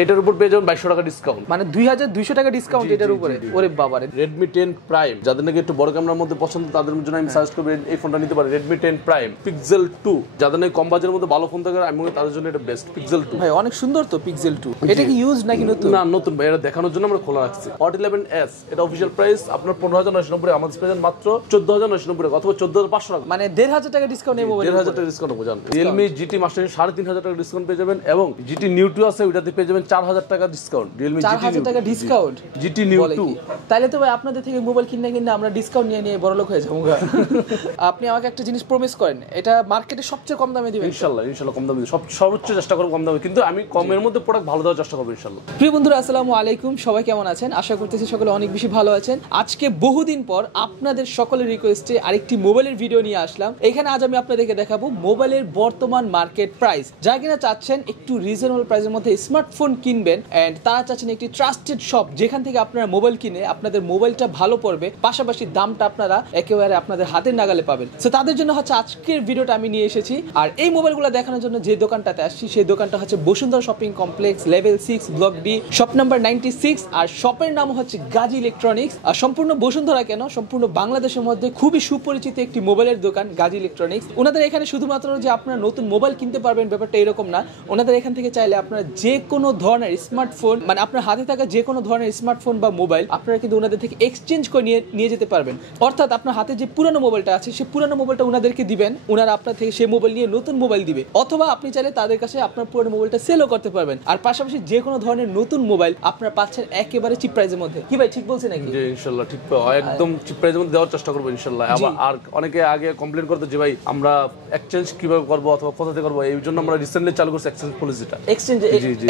এটার উপর পেয়ে যাবেন 2200 টাকা ডিসকাউন্ট, মানে 2200 টাকা ডিসকাউন্ট এটার উপরে। ওরে বাবা রে। Redmi 10 Prime যাদের নাকি একটু বড় ক্যামেরার মধ্যে পছন্দ তাদের জন্য আমি সাজেস্ট করব এই ফোনটা নিতে পারেন। Redmi 10 Prime Pixel 2 যাদের নাকি কম বাজেটের মধ্যে ভালো ফোন থাকে আমি মনে করি তাদের জন্য এটা বেস্ট। Pixel 2 ভাই অনেক সুন্দর তো Pixel 2। এটা কি ইউজ নাকি নতুন? না নতুন ভাই, এটা দেখানোর জন্য আমরা খোলা রাখছি। HOT11s এটা অফিশিয়াল প্রাইস আপনার 15990, আমাদের প্রাইস মাত্র 14990 টাকা অথবা 14500 টাকা, মানে 1500 টাকা ডিসকাউন্ট এই মোবাইলে। 1500 টাকা ডিসকাউন্ট হবে জান। Realme GT Master 3500 টাকা ডিসকাউন্ট পেয়ে যাবেন এবং GT Neo 2 আছে ওইটাতে পেয়ে যাবেন 4000 টাকা ডিসকাউন্ট। Realme GT 4000 টাকা ডিসকাউন্ট GT Neo 2। তাহলে তো ভাই আপনাদের থেকে মোবাইল কিনে আমরা ডিসকাউন্ট নিয়ে বড়লোক হয়ে যাবো। আপনি আমাকে একটা জিনিস প্রমিস করেন, এটা মার্কেটে সবচেয়ে কম দামে দিবেন। ইনশাআল্লাহ কম দামে সর্বোচ্চ চেষ্টা করব কম দামে, কিন্তু আমি কমের মধ্যে প্রোডাক্ট ভালো দেওয়ার চেষ্টা করব ইনশাআল্লাহ। প্রিয় বন্ধুরা আসসালামু আলাইকুম, সবাই কেমন আছেন? আশা করতেছি সকলে অনেক বেশি ভালো আছেন। আজকে বহুদিন পর আপনাদের সকলের রিকোয়েস্টে আরেকটি মোবাইলের ভিডিও নিয়ে আসলাম। এখানে আজ আমি আপনাদেরকে দেখাবো মোবাইলের বর্তমান মার্কেট প্রাইস। যারা কিনা চাচ্ছেন একটু রিজনেবল প্রাইসের মধ্যে স্মার্টফোন কিনবেন এন্ড তারা চাচ্ছেন একটি ট্রাস্টেড শপ যেখান থেকে আপনারা মোবাইল কিনে আপনাদের মোবাইলটা ভালো পড়বে, পাশাপাশি দামটা আপনারা একেবারে আপনাদের হাতের নাগালে পাবেন। সো তাদের জন্য হচ্ছে আজকের ভিডিওটা আমি নিয়ে এসেছি। আর এই মোবাইলগুলো দেখানোর জন্য যে দোকানটাতে আসছি সেই দোকানটা হচ্ছে Bashundhara shopping complex, level 6, block D, shop number 96। আর শপের নাম হচ্ছে গাজী ইলেকট্রনিক্স। আর সম্পূর্ণ বসুন্ধরা কেন, সম্পূর্ণ বাংলাদেশের মধ্যে খুবই সুপরিচিত একটি মোবাইলের দোকান গাজী ইলেকট্রনিক্স। ওনাদের এখানে শুধুমাত্র যে আপনারা নতুন মোবাইল কিনতে পারবেন ব্যাপারটা এরকম না, ওনাদের এখান থেকে চাইলে আপনারা যে কোনো ধরনের স্মার্টফোন, মানে আপনার হাতে থাকা যে কোনো ধরনের স্মার্টফোন বা মোবাইল আপনারা কিন্তু ওনাদের থেকে এক্সচেঞ্জ করে নিয়ে যেতে পারবেন। অর্থাৎ আপনার হাতে যে পুরানো মোবাইলটা আছে সেই পুরানো মোবাইলটা ওনাদেরকে দিবেন, ওনারা আপনার থেকে সেই মোবাইল নিয়ে নতুন মোবাইল দিবে, অথবা আপনি চাইলে তাদের কাছে আপনার পুরানো মোবাইলটা সেলও করতে পারবেন। আর পাশাপাশি যে কোনো ধরনের নতুন মোবাইল আপনারা পাচ্ছেন একেবারে চিপ প্রাইসের মধ্যে। কি ভাই ঠিক বলছি নাকি? জি ইনশাআল্লাহ ঠিক, একদম চিপ প্রাইসের মধ্যে দেওয়ার চেষ্টা করব ইনশাআল্লাহ। আর অনেকে আগে কমপ্লেইন করতে যে ভাই আমরা এক্সচেঞ্জ কিভাবে করব অথবা কোথা থেকে করব, এই জন্য আমরা রিসেন্টলি চালু করছি এক্সচেঞ্জ পলিসিটা। এক্সচেঞ্জ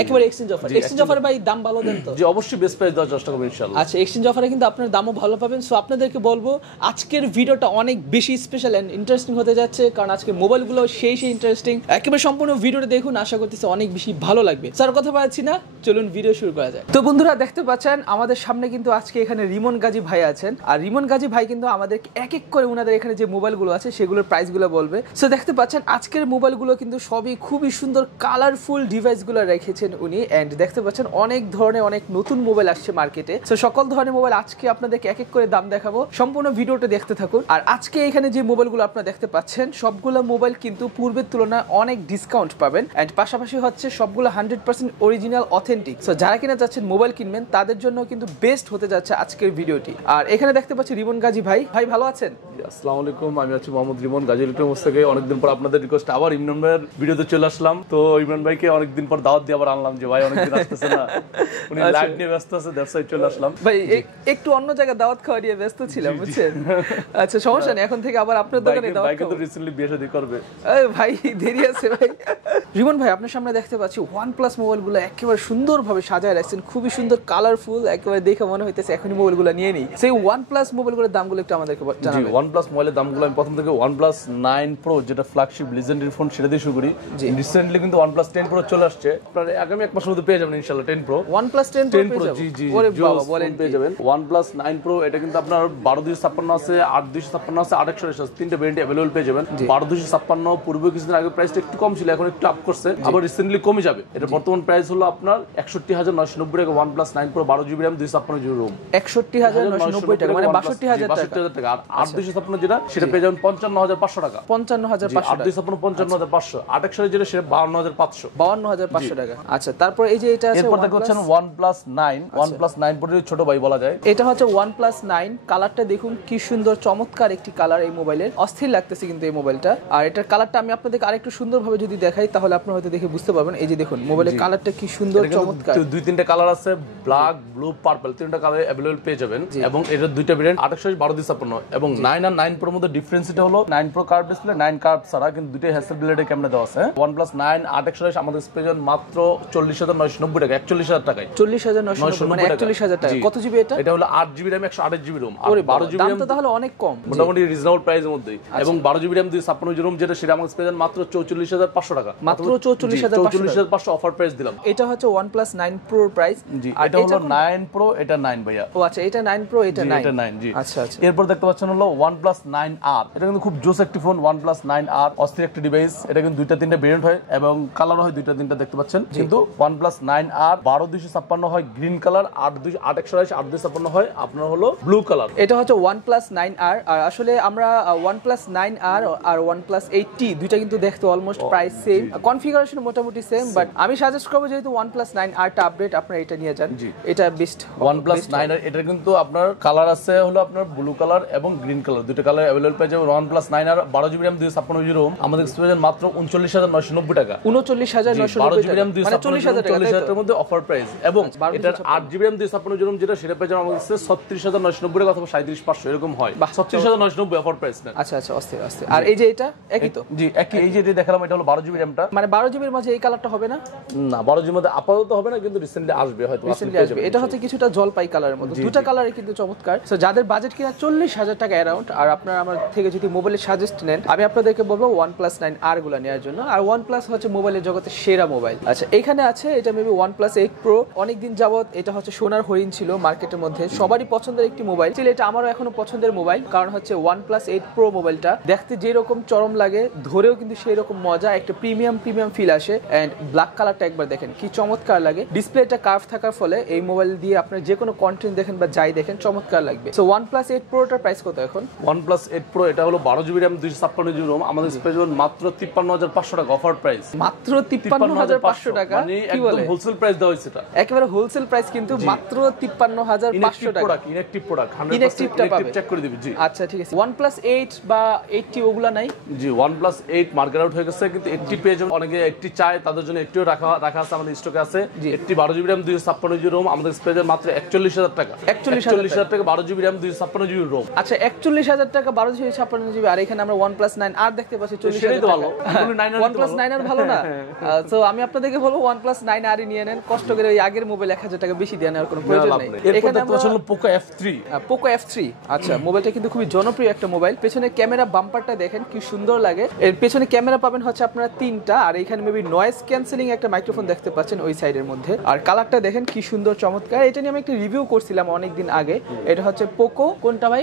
একেবারে এক্সচেঞ্জ অফার। এক্সচেঞ্জ অফারে ভাই দাম ভালো দেন তো? জি অবশ্যই বেস্ট প্রাইস দেওয়ার চেষ্টা করব ইনশাআল্লাহ। আচ্ছা এক্সচেঞ্জ অফারে কিন্তু আপনার দামও ভালো পাবেন। সো আপনাদেরকে বলবো আজকের ভিডিওটা অনেক বেশি স্পেশাল এন্ড ইন্টারেস্টিং হতে যাচ্ছে, কারণ আজকে মোবাইলগুলো সেই ইন্টারেস্টিং। একেবারে সম্পূর্ণ ভিডিওটা দেখুন, আশা করতেছি অনেক বেশি ভালো লাগবে। স্যার কথা বলছি না, চলুন ভিডিও শুরু করা যায়। তো বন্ধুরা দেখতে পাচ্ছেন আমাদের সামনে কিন্তু আজকে এখানে রিমন গাজী ভাই আছেন। আর রিমন গাজী ভাই কিন্তু আমাদের এক এক করে ওনাদের এখানে যে মোবাইলগুলো আছে সেগুলোর প্রাইসগুলো বলবে। সো দেখতে পাচ্ছেন আজকের মোবাইলগুলো কিন্তু সবই খুবই সুন্দর কালারফুল ডিভাইসগুলো রেখেছেন উনি। এন্ড দেখতে পাচ্ছেন অনেক ধরনের অনেক নতুন মোবাইল আসছে মার্কেটে। সো সকল ধরনের মোবাইল আজকে আপনাদেরকে এক এক করে দাম দেখাবো, সম্পূর্ণ ভিডিওটা দেখতে থাকুন। আর আজকে এখানে যে মোবাইলগুলো আপনারা দেখতে পাচ্ছেন সবগুলো মোবাইল কিন্তু পূর্বের তুলনায় অনেক ডিসকাউন্ট পাবেন। এন্ড পাশাপাশি হচ্ছে সবগুলো 100% অরিজিনাল অথেন্টিক। সো যারা কিনা যাচ্ছেন মোবাইল কিনবেন তাদের জন্য কিন্তু বেস্ট হতে যাচ্ছে আজকের ভিডিওটি। আর এখানে দেখতে পাচ্ছি রিমন গাজী ভাই। ভাই ভালো আছেন? আসসালামু আলাইকুম, আমি আছি মোহাম্মদ রিমন গাজী ইলেকট্রনিক্স থেকে। অনেকদিন পর আপনাদের রিকোয়েস্ট আবার ইমরান ভাইয়ের ভিডিওতে চলে আসলাম। তো ইমরান ভাইকে অনেকদিন পর দাওয়াত দিয়ে আবার আনলাম যে ভাই অনেকদিন আসতেছে না, উনি লাইভ নিয়ে ব্যস্ত আছে, দ্যাটস ওয়াই চলে আসলাম। ভাই একটু অন্য জায়গায় দাওয়াত খাওয়া নিয়ে ব্যস্ত ছিলাম বুঝছেন। আচ্ছা সমস্যা নেই, এখন থেকে আবার আপনার দোকানে দাওয়াত। ভাই কিন্তু রিসেন্টলি বিয়ে শাদী করবে। এই ভাই দেরি আছে ভাই। রিমন ভাই আপনার সামনে দেখতে পাচ্ছি OnePlus মোবাইলগুলো একেবারে সুন্দরভাবে সাজায় রাখছেন, খুবই সুন্দর কালারফুল, একেবারে দেখে মনে হইতেছে এখনই মোবাইলগুলো নিয়ে নেই। সেই OnePlus মোবাইলগুলোর দামগুলো একটু আমাদেরকে জানাবেন। জি OnePlus মোবাইলের দামগুলো আমি প্রথম থেকে OnePlus 9 Pro যেটা ফ্ল্যাগশিপ লিজেন্ডারি ফোন সেটা দিয়ে শুরু করি। রিসেন্টলি কিন্তু OnePlus 10 Pro চলে আসছে, আপনারা আগামী এক মাসের মধ্যে পেয়ে যাবেন ইনশাআল্লাহ 10 Pro। OnePlus 10 Pro জি জি ওরে বাবা বলেন পেয়ে যাবেন। OnePlus 9 Pro এটা কিন্তু আপনার 12256 আছে, 8256 আছে, 828 আছে, তিনটা ভেরিয়েন্ট अवेलेबल পেয়ে যাবেন। 12256 পূর্বে কিছুদিন আগে প্রাইসটা একটু কম ছিল, এখন একটু আপ করছে, আবার রিসেন্টলি কমে যাবে। এটা বর্তমান প্রাইস হলো আপনার 61990 টাকা। OnePlus 9 Pro 12GB RAM 256GB ROM 61990 টাকা, মানে 62000 টাকা। আর 8256 যেটা সেটা পেয়ে যাবেন 55500 টাকা। 55500 টাকা। 8256 55500। 28 যেটা সেটা 52500 52500 টাকা। আচ্ছা তারপর এই যে এটা আছে, এরপর দেখছেন OnePlus 9 OnePlus 9 Pro ছোট ভাই বলা যায়। এটা হচ্ছে OnePlus 9। কালারটা দেখুন কি সুন্দর, চমৎকার একটি কালার এই মোবাইলের, অস্থির লাগতেছে কিন্তু এই মোবাইলটা। আর এটার কালারটা আমি আপনাদেরকে আরেকটু সুন্দরভাবে যদি দেখাই তাহলে আপনারা হয়তো দেখে বুঝতে পারবেন। এই যে দেখুন মোবাইলের কালারটা কি সুন্দর চমৎকার। দুই তিনটা কালার আছে, ব্ল্যাক, ব্লু, পার্পল, তিনটা কালার अवेलेबल পেয়ে যাবেন। এবং এটার দুইটা ভেরিয়েন্ট 28 1256। এবং 9 আর 9 Pro মধ্যে ডিফারেন্স এটা হলো 9 Pro কার্ভ ডিসপ্লে, 9 কার্ভ ছাড়া, কিন্তু দুইটাই হ্যাসেল ব্লেডের ক্যামেরা দেওয়া আছে। OnePlus 9 28 আমাদের স্পেশাল মাত্র 40990 টাকা, 41000 টাকায়। 40990 মানে 41000 টাকা। কত জিবি এটা? এটা হলো 8GB RAM 128GB ROM আর 12GB RAM। দামটা তাহলে অনেক কম, মোটামুটি রিজনেবল প্রাইসের মধ্যে। এবং 12GB RAM 256GB ROM যেটা সেটা আমাদের স্পেশাল মাত্র 44500 টাকা, মাত্র 44500 অফার প্রাইস দিলাম। এটা হচ্ছে OnePlus 9 Pro প্রাইস। আর এটা হলো 9 Pro, এটা 9 ভাইয়া। ও আচ্ছা এটা 9 Pro, এটা 9। এটা 9 জি। আচ্ছা আচ্ছা। এরপর দেখতে পাচ্ছেন হলো OnePlus 9R। এটা কিন্তু খুব জোস একটি ফোন, OnePlus 9R অস্থির একটি ডিভাইস। এটা কিন্তু দুইটা তিনটা ভেরিয়েন্ট হয় এবং কালার হয় দুইটা তিনটা দেখতে পাচ্ছেন। কিন্তু OnePlus 9R 12256 হয় গ্রিন কালার, 8128 হয় আপনার হলো ব্লু কালার। এটা হচ্ছে OnePlus 9R। আর আসলে আমরা OnePlus 9R আর OnePlus 8T দুইটা কিন্তু দেখতে অলমোস্ট প্রাইস সেম, কনফিগারেশন মোটামুটি সেম, বাট আমি সাজেস্ট করবো যেহেতু OnePlus 9R টা আপডেট, আপনারা এটা নিয়ে যান, এটা বেস্ট। OnePlus 9R এটা কিন্তু আপনার কালার আছে হলো আপনার ব্লু কালার এবং গ্রিন কালার, দুটো কালার अवेलेबल পেয়ে যাবেন। OnePlus 9R 12GB RAM 256GB ROM আমাদের স্পেশাল মাত্র 39990 টাকা। 39990 টাকা, মানে 40000 টাকার মধ্যে অফার প্রাইস। এবং এটার 8GB RAM 256GB ROM যেটা সেটা পেয়ে যাবেন আমাদের কাছে 36990 টাকা অথবা 37500 এরকম হয়। 36990 অফার প্রাইস না। আচ্ছা আচ্ছা, অস্থির অস্থির। আর এই যে এটা একই তো? জি একই। এই যে এটা দেখালাম এটা হলো 12GB RAM টা, মানে 12GB এর মাঝে এই কালারটা হবে না? না 12GB এর মধ্যে আপাতত হবে না, কিন্তু রিসেন্টলি আসবে হয়তো। রিসেন্টলি আসবে। এটা হচ্ছে কিছুটা জলপাই কালারের মতো, দুটো কালারে কিন্তু চমৎকার। সো যাদের বাজেট কিনা 40000 টাকা অ্যারাউন্ড, আর আপনারা আমার থেকে যদি মোবাইলের সাজেস্ট নেন, আমি আপনাদেরকে বলবো OnePlus 9R গুলো নেওয়ার জন্য। আর OnePlus হচ্ছে মোবাইলের জগতে সেরা মোবাইল। আচ্ছা এখানে আছে এটা মেবি OnePlus 8 Pro। অনেকদিন যাবত এটা হচ্ছে সোনার হরিণ ছিল মার্কেটের মধ্যে, সবারই পছন্দের একটি মোবাইল ছিল। এটা আমারও এখনো পছন্দের মোবাইল, কারণ হচ্ছে OnePlus 8 Pro মোবাইলটা দেখতে যেরকম চরম লাগে, ধরেও কিন্তু সেই রকম মজা, একটা প্রিমিয়াম ফিল আসে। এন্ড ব্ল্যাক কালারটা একবার দেখেন কি চমৎকার লাগে। ডিসপ্লেটা কার্ভ থাকার ফলে এই মোবাইল দিয়ে আপনার যে কোনো কন্টেন্ট দেখেন বা যাই দেখেন চমৎকার লাগবে। সো OnePlus 8 Pro টার প্রাইস কত এখন? OnePlus 8 Pro এটা হলো 12GB RAM 256GB ROM আমাদের স্পেশাল মাত্র 53500 টাকা অফার প্রাইস। মাত্র 53500 টাকা, মানে কি বলে? একদম হোলসেল প্রাইস দেওয়া হয়েছে এটা, একেবারে হোলসেল প্রাইস, কিন্তু মাত্র 53500 টাকা। ইনঅ্যাকটিভ প্রোডাক্ট 100% চেক করে দিবি। জি আচ্ছা ঠিক আছে। OnePlus 8 বা 80 ওগুলা নাই? জি OnePlus 8 মার্কেট আউট হয়ে গেছে, কিন্তু 80 পেজ অনেকে 80 চায়, তাদের জন্য 80ও রাখা আছে আমাদের স্টকে আছে। 80 12GB RAM 256GB ROM আমাদের স্পেশাল মাত্র 41000 টাকা। 41000 টাকা 12GB RAM 256GB ROM। আচ্ছা 41000 টাকা 1256GB। আর এখানে আমরা OnePlus 9R দেখতে পাচ্ছি 40000 টাকা। ভালো। OnePlus 9R ভালো না? সো আমি আপনাদেরকে বলবো OnePlus 9R নিয়ে নেন, কষ্ট করে ওই আগের মোবাইল 1000 টাকা বেশি দিয়ে নেওয়ার কোনো প্রয়োজন নেই। এখানে আমরা Poco F3। Poco F3 আচ্ছা, মোবাইলটা কিন্তু খুবই জনপ্রিয় একটা মোবাইল। পেছনে ক্যামেরা বাম্পারটা দেখেন কি সুন্দর লাগে। এর পেছনে ক্যামেরা পাবেন হচ্ছে আপনারা 3টা, আর এখানে মেবি নয়েজ ক্যান্সেলিং একটা মাইক্রোফোন দেখতে পাচ্ছেন ওই সাইডের মধ্যে। আর কালারটা দেখেন কি সুন্দর চমৎকার। এটা নিয়ে আমি একটা রিভিউ করছিলাম অনেকদিন আগে। এটা হচ্ছে Poco কোনটা ভাই?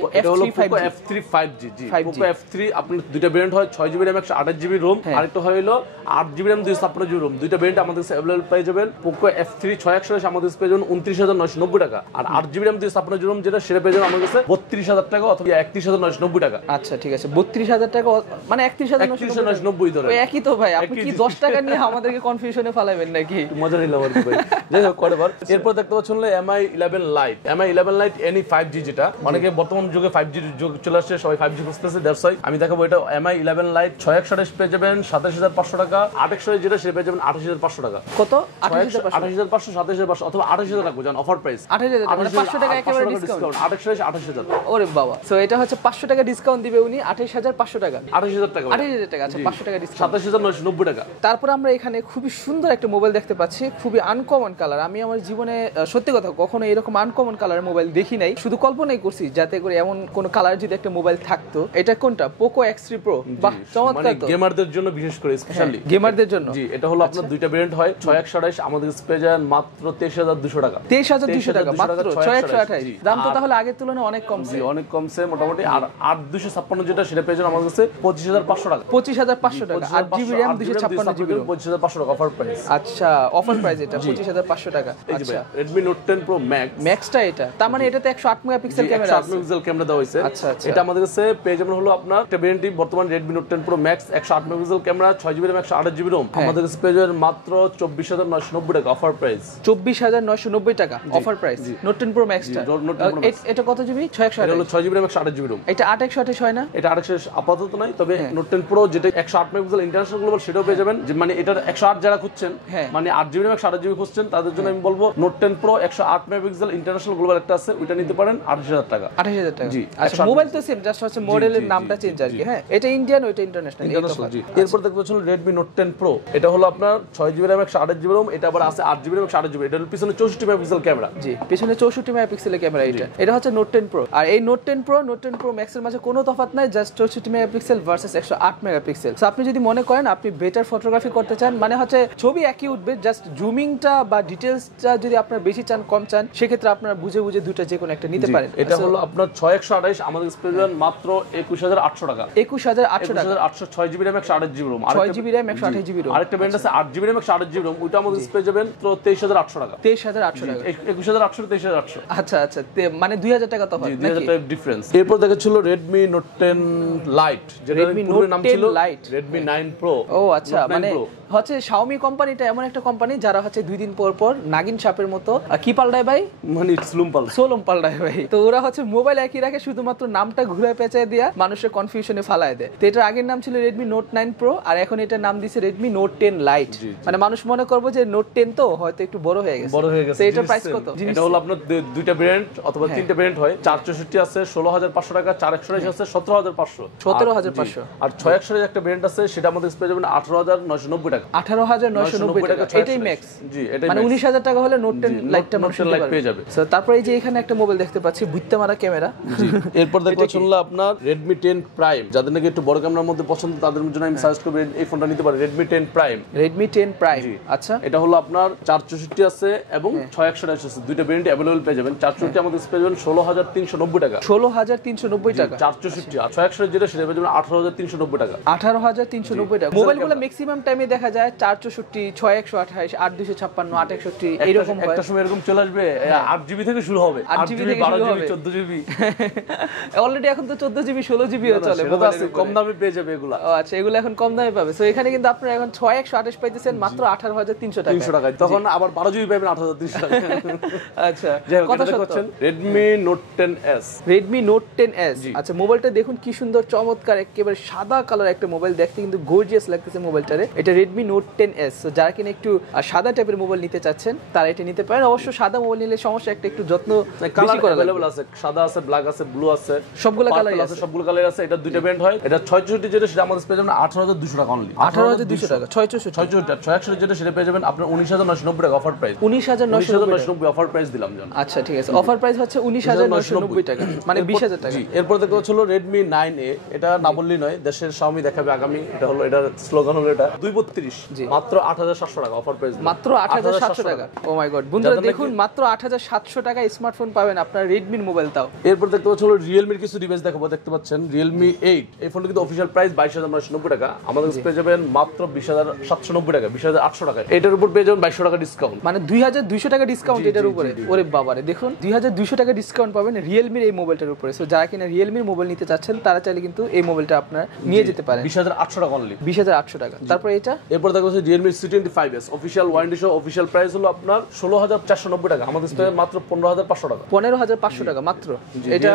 F3 5G। জি Poco F3 আপনার দুইটা ভেরিয়েন্ট হয় 6GB RAM 128GB ROM, আরেকটা হলো 8GB RAM 256GB ROM। দুইটা ভেরিয়েন্ট আমাদের কাছে अवेलेबल পেয়ে যাবেন। Poco F3 6128 আমাদের কাছে পেয়ে যাবেন 29990 টাকা, আর 8GB RAM 256GB ROM যেটা সেটা পেয়ে যাবেন আমাদের কাছে 32000 টাকা অথবা 31990 টাকা। আচ্ছা ঠিক আছে, 32000 টাকা মানে 31990 ধরে একই তো ভাই। আপনি কি 10 টাকা নিয়ে আমাদেরকে কনফিউশনে ফেলাবেন নাকি? মজা নিলাম আর কি ভাই। যাই হোক করেবার। এরপর দেখতে পাচ্ছেন Mi 11 Lite। Mi 11 Lite any 5G, যেটা অনেকে বর্তমান যুগে 5G যুগ চলে আসছে, সবাই 5G খুঁজতেছে, দ্যাটস ওয়াই আমি দেখাবো এটা Mi 11 Lite 6128 পেয়ে যাবেন 27500 টাকা। 8128 যেটা সেটা পেয়ে যাবেন 28500 টাকা। কত? 28500 27500 অথবা 28000 রাখবো জান অফার প্রাইস। 28000 মানে 500 টাকা একেবারে ডিসকাউন্ট। 28000। ওরে বাবা। সো এটা হচ্ছে 500 টাকা ডিসকাউন্ট দিবে উনি। 28500 টাকা। 28000 টাকা। 28000 টাকা। আচ্ছা 500 টাকা ডিসকাউন্ট, 27990 টাকা। তারপর আমরা এখানে খুবই সুন্দর একটা মোবাইল দেখতে পাচ্ছি, খুবই আনকমন কালার। আমি আমার জীবনে সত্যি কথা কখনো এরকম আনকমন কালারের মোবাইল দেখি নাই, শুধু কল্পনাই করছি যাতে করে এমন কোন কালার যদি একটা মোবাইল থাকতো। এটা কোনটা? Poco X3 Pro। বাহ চমৎকার তো, গেমারদের জন্য বিশেষ করে স্পেশালি গেমারদের জন্য। জি এটা হলো আপনার দুইটা ভেরিয়েন্ট হয় 6128 আমাদের পেয়ে যান মাত্র 23200 টাকা। 23200 টাকা মাত্র 6128। দাম তো তাহলে আগের তুলনায় অনেক কমছে। অনেক কমছে মোটামুটি। আর 8256 যেটা সেটা পেয়ে যান আমাদের কাছে 25500 টাকা। 25500 টাকা। 8GB RAM 256GB ROM 25500 টাকা অফার প্রাইস। আচ্ছা অফার প্রাইস এটা 25500 টাকা। আচ্ছা Redmi Note 10 Pro Max। ম্যাক্সটা এটা তার মানে এটাতে 108 মেগাপিক্সেল ক্যামেরা আছে। 108 মেগাপিক্সেল ক্যামেরা দেওয়া হয়েছে। আচ্ছা আচ্ছা। এটা আমাদের কাছে পেয়ে যাবেন হলো আপনার একটা ভেরিয়েন্টই বর্তমান Redmi Note 10 Pro Max 108 megapixel camera 6GB RAM 128GB ROM আমাদের কাছে পেয়ে যাবেন মাত্র 24990 টাকা অফার প্রাইস। 24990 টাকা offer price Note 10 Pro Max টা। এটা কত জিবি? 6128। এটা হলো 6GB RAM 128GB ROM। এটা 8128 হয় না? এটা 8128 আপাতত নাই, তবে Note 10 Pro যেটা 108 মেগাপিক্সেল ইন্টারন্যাশনাল গ্লোবাল সেটাও পেয়ে যাবেন। যে মানে এটার 108 যারা খুঁজছেন, মানে 8GB RAM 128GB খুঁজছেন, তাদের জন্য আমি বলবো Note 10 Pro 108 megapixel international global একটা আছে, ওইটা নিতে পারেন 28000 টাকা। 28000 টাকা। জি আচ্ছা মোবাইল তো সেম, জাস্ট হচ্ছে মডেলের নামটা চেঞ্জ আর কি। হ্যাঁ এটা ইন্ডিয়ান, ওইটা ইন্টারন্যাশনাল। জি এরপর দেখতে পাচ্ছেন Redmi Note 10 Pro। এটা হলো আপনার 6GB RAM 128GB ROM, এটা আবার আছে 8GB RAM 128GB। এটা হলো পিছনে 64 মেগাপিক্সেল ক্যামেরা। জি পিছনে 64 মেগাপিক্সেলের ক্যামেরা এটা। এটা হচ্ছে Note 10 Pro। আর এই Note 10 Pro Note 10 Pro Max এর মাঝে কোনো তফাৎ নাই, just 64 megapixel versus 108 megapixel. So আপনি যদি মনে করেন আপনি বেটার ফটোগ্রাফি করতে চান, মানে হচ্ছে ছবি একই উঠবে, জাস্ট জুমিংটা বা ডিটেইলসটা যদি আপনারা বেশি চান কম চান, সেক্ষেত্রে আপনারা বুঝে বুঝে দুটো যে কোনো একটা নিতে পারেন। এটা হলো আপনার 6128 আমাদের স্পেশাল মাত্র 21800 টাকা। 21800 টাকা। 21800 6GB RAM 128GB ROM। 6GB RAM 128GB ROM। আরেকটা ব্র্যান্ড আছে 8GB RAM 128GB ROM, ওইটা আমাদের পেয়ে যাবেন তো 23,800 টাকা। 23,800 টাকা, 21,800 23,800। আচ্ছা আচ্ছা, মানে 2000 টাকা তফাৎ, 2000 টাকা ডিফারেন্স। এরপর দেখা ছিল Redmi Note 10 Lite, যেটা Redmi পুরো Note নাম 10 ছিল Lite। Redmi 9 Pro। ও আচ্ছা, Note 9 মানে Pro। হচ্ছে Xiaomi কোম্পানিটা এমন একটা কোম্পানি যারা হচ্ছে 2 দিন পর পর নাগিন সাপের মতো কি পাল্টায় ভাই, মানে সোলম পাল্টায় ভাই। তো ওরা হচ্ছে মোবাইল একই রাখে, শুধুমাত্র নামটা ঘুরে পেঁচায় দিয়া মানুষের কনফিউশনে ফালায় দেয়। তো এটার আগের নাম ছিল Redmi Note 9 Pro, আর এখন এটার নাম দিয়েছে Redmi Note 10 Lite। মানে মানুষ মনে করবে যে Note 10 তো হয়তো একটু বড় হয়ে গেছে। তো এটার প্রাইস কত? এটা হলো আপনার দুইটা ভেরিয়েন্ট অথবা তিনটা ভেরিয়েন্ট হয়। 464 আছে 16,500 টাকা, 428 আছে 17,500। 17,500। আর 628 একটা ভেরিয়েন্ট আছে, সেটা আমাদের পেয়ে যাবেন 18,990 টাকা। 18,990 টাকা, এটাই ম্যাক্স। জি, এটাই মানে 19,000 টাকা হলে Note 10 Lite টা মানুষ পেয়ে যাবে। সো তারপর এই যে এখানে একটা মোবাইল দেখতে পাচ্ছি, বুইত্তা মারা ক্যামেরা। এরপর দেখো শুনলা আপনার Redmi 10 Prime, যাদের নাকি একটু বড় ক্যামেরার মধ্যে পছন্দ তাদের জন্য আমি সাজেস্ট করব এই ফোনটা নিতে পারেন, Redmi 10 Prime। Redmi 10 Prime, আচ্ছা। এটা হলো আপনার 464 আছে এবং 628 আছে, দুইটা ভেরিয়েন্ট अवेलेबल পেয়ে যাবেন। 464 আমাদের পেয়ে যাবেন 16,390 টাকা। 16,390 টাকা 464, আর 628 যেটা সেটা পেয়ে যাবেন 18,390 টাকা। 18,390 টাকা। মোবাইলগুলো ম্যাক্সিমাম টাইমে দেখা যায় 464, 6,128, 8,256, 8,61 এইরকম হয়। একটা সময় এরকম চলে আসবে 8GB থেকে শুরু হবে, 8GB 12GB 14GB। অলরেডি এখন তো 14GB 16GB ও চলে, কম দামে পেয়ে যাবে এগুলা। ও আচ্ছা, এগুলো এখন কম দামে পাবে। সো এখানে কিন্তু আপনারা এখন 6,128 পাইতেছেন মাত্র 18,300 টাকা। 300 টাকায়, তখন আবার 12GB পাবেন 8,300 টাকা। আচ্ছা, কত করছেন? Redmi Note 10s। Redmi Note 10s, আচ্ছা। মোবাইলটা দেখুন কি সুন্দর চমৎকার, একেবারে সাদা কালার একটা মোবাইল, দেখতে কিন্তু গর্জিয়াস লাগতেছে মোবাইলটারে। এটা Redmi Note 10s। সো যারা কিনা একটু সাদা টাইপের মোবাইল নিতে চাচ্ছেন তারা এটা নিতে পারেন। অবশ্য সাদা মোবাইল নিলে সমস্যা একটা, একটু যত্ন বেশি করা अवेलेबल আছে, সাদা আছে, ব্ল্যাক আছে, ব্লু আছে, সবগুলো কালার আছে, সবগুলো কালার আছে। এটা দুইটা ভেরিয়েন্ট হয়। এটা 664 যেটা সেটা আমাদের পেয়ে যাবেন 18,200 টাকা অনলি। 18,200 টাকা। 664 যেটা সেটা পেয়ে যাবেন আপনার 19,990 টাকা অফার প্রাইস। 19,990 অফার প্রাইস দিলাম জান। আচ্ছা ঠিক আছে, অফার প্রাইস হচ্ছে 19,990 টাকা, মানে 20,000 টাকা। এরপর দেখো ছিল Redmi 9A। এটা না বললেই নয়, দেশের Xiaomi দেখাবে আগামী। এটা হলো এটার স্লোগান হলো এটা 232, মাত্র 8,700 টাকা অফার প্রাইস। মাত্র 8,700 টাকা। ও মাই গড বন্ধুরা দেখুন, মাত্র 8,700 টাকা স্মার্টফোন পাবেন আপনার Redmi মোবাইল তাও। এরপর দেখতে পাচ্ছেন Realme এর কিছু ডিভাইস দেখাবো। দেখতে পাচ্ছেন Realme 8। এই ফোনটা কিন্তু অফিশিয়াল প্রাইস 22,990 টাকা, আমাদের পেয়ে যাবেন মাত্র 20,790 টাকা, 20,800 টাকা। এটার উপর পেয়ে যাবেন 2200 টাকা ডিসকাউন্ট, মানে 2,200 টাকা ডিসকাউন্ট এটার উপরে। ওরে বাবারে, দেখুন 2,200 টাকা ডিসকাউন্ট পাবেন Realme এর এই মোবাইলটার উপরে। সো যারা কিনা Realme এর মোবাইল নিতে চাচ্ছেন তারা চাইলে কিন্তু এই মোবাইলটা আপনারা নিয়ে যেতে পারেন 20,800 টাকা অনলি। 20,800 টাকা। তারপর এটা এরপর দেখা যাচ্ছে Realme C25s অফিশিয়াল ওয়ারেন্টি সহ অফিশিয়াল প্রাইস হলো আপনার 16,490 টাকা, আমাদের পেয়ে মাত্র 15,500 টাকা। 15,500 টাকা মাত্র। এটা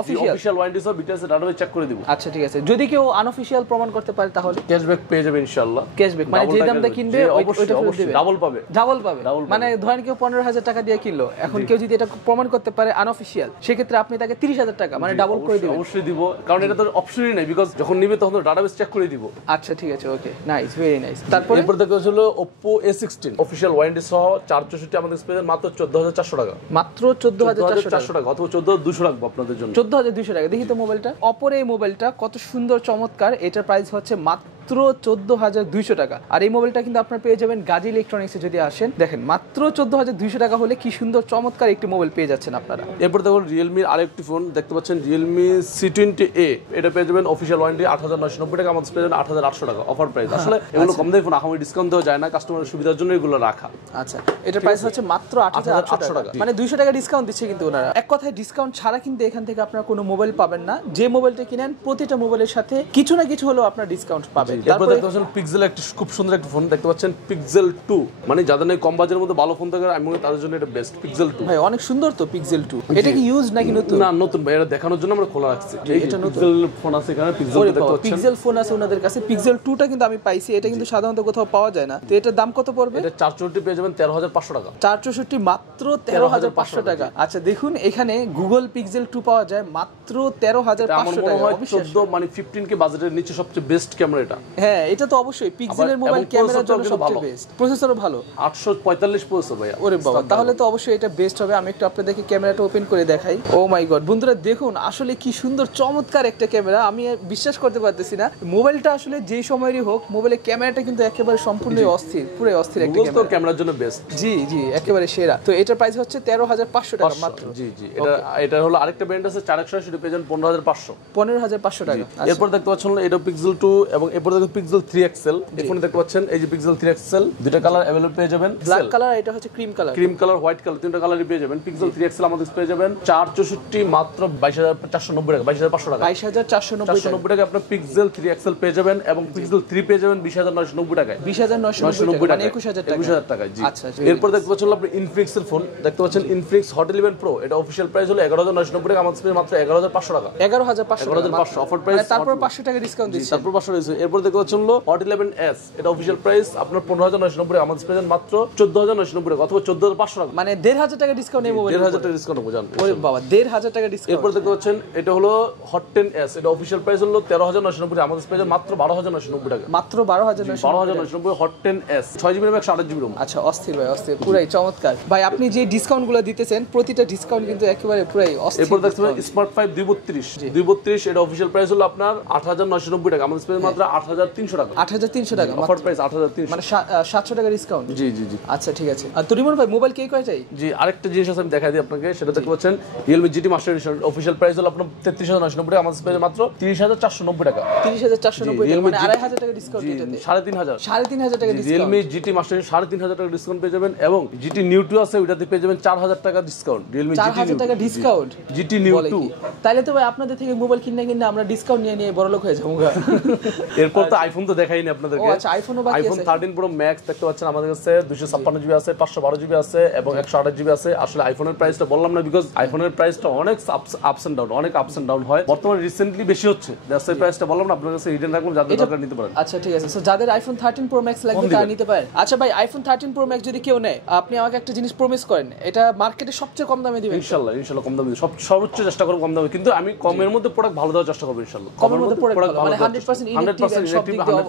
অফিশিয়াল ওয়ারেন্টি সহ ডিটেইলস ডাটাবেস চেক করে দিব। আচ্ছা ঠিক আছে, যদি কেউ আনঅফিশিয়াল প্রমাণ করতে পারে তাহলে ক্যাশব্যাক পেয়ে যাবে ইনশাআল্লাহ। ক্যাশব্যাক মানে যে দামটা কিনবে ওইটা ফেরত দিবে, ডাবল পাবে। ডাবল পাবে। মানে ধরেন কেউ 15,000 টাকা দিয়ে কিনলো, এখন কেউ যদি এটা প্রমাণ করতে পারে আনঅফিশিয়াল, সেক্ষেত্রে আপনি তাকে 30,000 টাকা মানে ডাবল করে দিবেন। অবশ্যই দিব, কারণ এটা তো অপশনই নাই, বিকজ যখন নিবে তখন তো ডাটাবেস চেক করে দিব। আচ্ছা ঠিক আছে, ওকে, নাইস, ভেরি নাইস। তারপর এরপর দেখা হলো Oppo A16 অফিশিয়াল ওয়ারেন্টি সহ 464 আমাদের স্পেশাল মাত্র 14,400 টাকা, মাত্র 14,400 টাকা, অথবা 14,200 রাখবো আপনাদের জন্য। 14,200 টাকা। দেখি তো মোবাইলটা, অপর এই মোবাইলটা কত সুন্দর চমৎকার। এটার প্রাইস হচ্ছে মাত্র 14,200 টাকা। আর এই মোবাইলটা কিন্তু আপনারা পেয়ে যাবেন গাজী ইলেকট্রনিক্সে যদি আসেন। দেখেন মাত্র 14,200 টাকা হলে কি সুন্দর চমৎকার একটি মোবাইল পেয়ে যাচ্ছেন আপনারা। এরপর দেখুন Realme আরেকটি ফোন দেখতে পাচ্ছেন Realme C20A। এটা পেয়ে যাবেন অফিশিয়াল ওয়ারেন্টি 8,990 টাকা, আমাদের পেয়ে যাবেন 8,800 টাকা অফার প্রাইস। আসলে এগুলো কম দামি ফোন, আহামরি ডিসকাউন্ট দেওয়া যায় না, কাস্টমারের সুবিধার জন্য এগুলো রাখা। আচ্ছা, এটার প্রাইস হচ্ছে মাত্র 8,800 টাকা, মানে 200 টাকা ডিসকাউন্ট দিচ্ছে কিন্তু ওনারা। এক কথায় ডিসকাউন্ট ছাড়া কিন্তু এখান থেকে আপনারা কোনো মোবাইল পাবেন না। যে মোবাইলটা কিনেন প্রতিটা মোবাইলের সাথে কিছু না কিছু হলেও আপনারা ডিসকাউন্ট পাবেন। তারপর দেখতে পাচ্ছেন পিক্সেল, একটা খুব সুন্দর একটা ফোন দেখতে পাচ্ছেন Pixel 2। মানে যাদের নাকি কম বাজেটের মধ্যে ভালো ফোন থাকে আমি মনে করি তাদের জন্য এটা বেস্ট Pixel 2। ভাই অনেক সুন্দর তো Pixel 2। এটা কি ইউজ নাকি নতুন? না নতুন ভাই, এটা দেখানোর জন্য আমরা খোলা রাখছি। এটা নতুন ফোন আছে এখানে Pixel দেখতে পাচ্ছেন, Pixel ফোন আছে ওনাদের কাছে। Pixel 2টা কিন্তু আমি পাইছি, এটা কিন্তু সাধারণত কোথাও পাওয়া যায় না। তো এটার দাম কত পড়বে? এটা 464 পেয়ে যাবেন 13,500 টাকা। 464 মাত্র 13,500 টাকা। আচ্ছা দেখুন এখানে Google Pixel 2 পাওয়া যায় মাত্র 13,500 টাকা। 14 মানে 15K বাজেটের নিচে সবচেয়ে বেস্ট ক্যামেরা এটা। হ্যাঁ এটা তো অবশ্যই পিক্সেলের মোবাইল ক্যামেরার জন্য সবচেয়ে বেস্ট। প্রসেসরও ভালো, 845 প্রসেসর ভাই। ওরে বাবা, তাহলে তো অবশ্যই এটা বেস্ট হবে। আমি একটু আপনাদেরকে ক্যামেরাটা ওপেন করে দেখাই। ও মাই গড বন্ধুরা দেখুন আসলে কি সুন্দর চমৎকার একটা ক্যামেরা, আমি বিশ্বাস করতে পারতেছি না। মোবাইলটা আসলে যেই সময়েরই হোক, মোবাইলের ক্যামেরাটা কিন্তু একেবারে সম্পূর্ণই অস্থির, পুরো অস্থির একটা ক্যামেরা। তো ক্যামেরার জন্য বেস্ট। জি জি, একেবারে সেরা। তো এটার প্রাইস হচ্ছে 13,500 টাকা মাত্র। জি জি, এটা হলো আরেকটা ব্র্যান্ড আছে 480 পেয়ে যান 15,500। 15,500 টাকা। এরপর দেখতে পাচ্ছেন এটা Pixel 2 এবং এরপর এরপর দেখো পিক্সেল 3 XL এই ফোনে দেখতে পাচ্ছেন এই যে পিক্সেল 3 XL দুটো কালার अवेलेबल পেয়ে যাবেন ব্ল্যাক কালার এটা হচ্ছে ক্রিম কালার হোয়াইট কালার তিনটা কালারই পেয়ে যাবেন পিক্সেল 3 XL আমাদের পেয়ে যাবেন 464 মাত্র 22490 টাকা 22500 টাকা 22490 টাকা আপনার পিক্সেল 3 XL পেয়ে যাবেন এবং পিক্সেল 3 পেয়ে যাবেন 20990 টাকায় 20990 টাকা মানে 21000 টাকা জি আচ্ছা এরপর দেখতে পাচ্ছেন আপনি ইনফিনিক্স এর ফোন দেখতে পাচ্ছেন ইনফিনিক্স হট 11 প্রো এটা অফিশিয়াল প্রাইস হলো 11990 টাকা আমাদের পেয়ে মাত্র 11500 টাকা 11500 অফার প্রাইস তারপর 500 টাকা ডিসকাউন্ট দিচ্ছি তারপর 500 রয়েছে এরপর দেখতে পাচ্ছেন হলো হট 11s এটা অফিশিয়াল প্রাইস আপনার 15990 টাকা আমাদের পেয়ে মাত্র 14990 টাকা অথবা 14500 টাকা মানে 1500 টাকা ডিসকাউন্ট এই মোবাইল 1500 টাকা ডিসকাউন্ট হবে জান ওরে বাবা 1500 টাকা ডিসকাউন্ট এরপর দেখতে পাচ্ছেন এটা হলো হট 10s এটা অফিশিয়াল প্রাইস হলো 13990 টাকা আমাদের পেয়ে মাত্র 12990 টাকা মাত্র 12990 hot 10s 6GB RAM 128GB RAM আচ্ছা অস্থির ভাই অস্থির পুরাই চমৎকার ভাই আপনি যে ডিসকাউন্টগুলো দিতেছেন প্রতিটা ডিসকাউন্ট কিন্তু একেবারে পুরাই অস্থির এরপর দেখতে পাচ্ছেন স্মার্ট 5 232 এটা অফিশিয়াল প্রাইস হলো আপনার 8990 টাকা আমাদের পেয়ে মাত্র 8300 টাকা 8300 টাকা অফার প্রাইস 8300 মানে 700 টাকা ডিসকাউন্ট জি আচ্ছা ঠিক আছে আর তরিমন ভাই মোবাইল কে কয়টাই জি আরেকটা জিনিস আছে আমি দেখাই দিই আপনাকে সেটা দেখতে পাচ্ছেন Realme GT master edition official price হলো আপনার 33990 টাকা আমাদের পেয়ে মাত্র 30490 টাকা 30490 টাকা মানে 2500 টাকা ডিসকাউন্ট এটাতে 3500 টাকা ডিসকাউন্ট Realme GT মাস্টার 3500 টাকা ডিসকাউন্ট পেয়ে যাবেন এবং GT New 2 আছে ওটাতে পেয়ে যাবেন 4000 টাকা ডিসকাউন্ট Realme GT 4000 টাকা ডিসকাউন্ট GT New 2 তাহলে তো ভাই আপনাদের থেকে মোবাইল কিনে আমরা ডিসকাউন্ট নিয়ে বড় লোক হয়ে যাবো এরপর তো আইফোন তো দেখাইনি আপনাদেরকে ও আচ্ছা আইফোনও বাকি আছে আইফোন 13 Pro Max দেখতে পাচ্ছেন আমাদের কাছে 256GB আছে 512GB আছে এবং 128GB আছে আসলে আইফোনের প্রাইসটা বললাম না বিকজ আইফোনের প্রাইসটা অনেক আপস এন্ড ডাউন হয় বর্তমানে রিসেন্টলি বেশি হচ্ছে দ্যাটস ওয়াই প্রাইসটা বললাম না আপনাদের কাছে হিডেন রাখুন যাদের দরকার নিতে পারেন আচ্ছা ঠিক আছে সো যাদের আইফোন 13 Pro Max লাগবে তারা নিতে পারেন আচ্ছা ভাই আইফোন 13 Pro Max যদি কেউ নেয় আপনি আমাকে একটা জিনিস প্রমিস করেন এটা মার্কেটে সবচেয়ে কম দামে দিবেন ইনশাআল্লাহ কম দামে সর্বোচ্চ চেষ্টা করব কম দামে কিন্তু আমি কমের মধ্যে প্রোডাক্ট ভালো দেওয়ার চেষ্টা করব ইনশাআল্লাহ কমের মধ্যে প্রোডাক্ট মানে 100% ইনএক্টিভ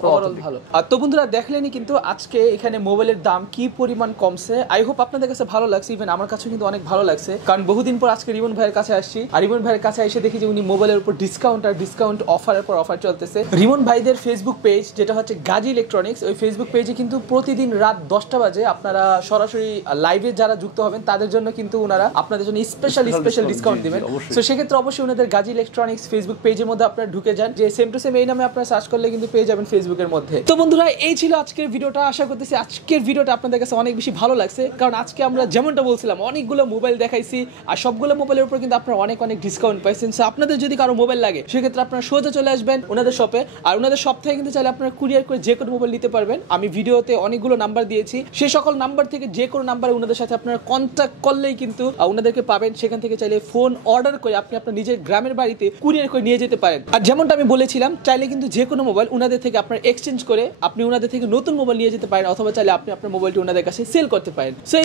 ওভারঅল ভালো তো বন্ধুরা দেখলেনই কিন্তু আজকে এখানে মোবাইলের দাম কি পরিমাণ কমছে আই হোপ আপনাদের কাছে ভালো লাগছে ইভেন আমার কাছে কিন্তু অনেক ভালো লাগছে কারণ বহুদিন পর আজকে রিমন ভাইয়ের কাছে আসছি আর রিমন ভাইয়ের কাছে এসে দেখি যে উনি মোবাইলের উপর ডিসকাউন্ট অফারের পর অফার চলতেছে রিমন ভাইদের ফেসবুক পেজ যেটা হচ্ছে গাজী ইলেকট্রনিক্স ওই ফেসবুক পেজে কিন্তু প্রতিদিন রাত 10টা বাজে আপনারা সরাসরি লাইভে যারা যুক্ত হবেন তাদের জন্য কিন্তু ওনারা আপনাদের জন্য স্পেশাল ডিসকাউন্ট দিবেন সো সেক্ষেত্রে অবশ্যই ওনাদের গাজী ইলেকট্রনিক্স ফেসবুক পেজের মধ্যে আপনারা ঢুকে যান যে সেম টু সেম এই নামে আপনারা সার্চ করলে কিন্তু পেয়ে যাবেন ফেসবুকের মধ্যে তো বন্ধুরা এই ছিল আজকের ভিডিওটা আশা করতেছি আজকের ভিডিওটা আপনাদের কাছে অনেক বেশি ভালো লাগছে কারণ আজকে আমরা যেমনটা বলছিলাম অনেকগুলো মোবাইল দেখাইছি আর সবগুলো মোবাইলের উপর কিন্তু আপনারা অনেক ডিসকাউন্ট পাইছেন সো আপনাদের যদি কারো মোবাইল লাগে সেক্ষেত্রে আপনারা সোজা চলে আসবেন ওনাদের শপে আর ওনাদের শপ থেকে কিন্তু চাইলে আপনারা কুরিয়ার করে যে কোনো মোবাইল নিতে পারবেন আমি ভিডিওতে অনেকগুলো নাম্বার দিয়েছি সেই সকল নাম্বার থেকে যে কোনো নাম্বারে ওনাদের সাথে আপনারা কন্ট্যাক্ট করলেই কিন্তু ওনাদেরকে পাবেন সেখান থেকে চাইলে ফোন অর্ডার করে আপনি আপনার নিজের গ্রামের বাড়িতে কুরিয়ার করে নিয়ে যেতে পারেন আর যেমনটা আমি বলেছিলাম চাইলে কিন্তু যে কোনো মোবাইল ওনাদের থেকে আপনার এক্সচেঞ্জ করে আপনি ওনাদের থেকে নতুন মোবাইল নিয়ে যেতে পারেন অথবা চাইলে আপনি আপনার মোবাইলটি ওনাদের কাছে সেল করতে পারেন সো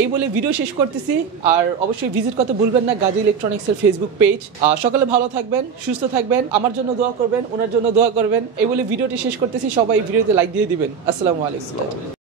এই বলে ভিডিও শেষ করতেছি আর অবশ্যই ভিজিট করতে ভুলবেন না গাজী ইলেকট্রনিক্স এর ফেসবুক পেজ সকালে ভালো থাকবেন সুস্থ থাকবেন আমার জন্য দোয়া করবেন ওনার জন্য দোয়া করবেন এই বলে ভিডিওটি শেষ করতেছি সবাই ভিডিওতে লাইক দিয়ে দিবেন আসসালামু আলাইকুম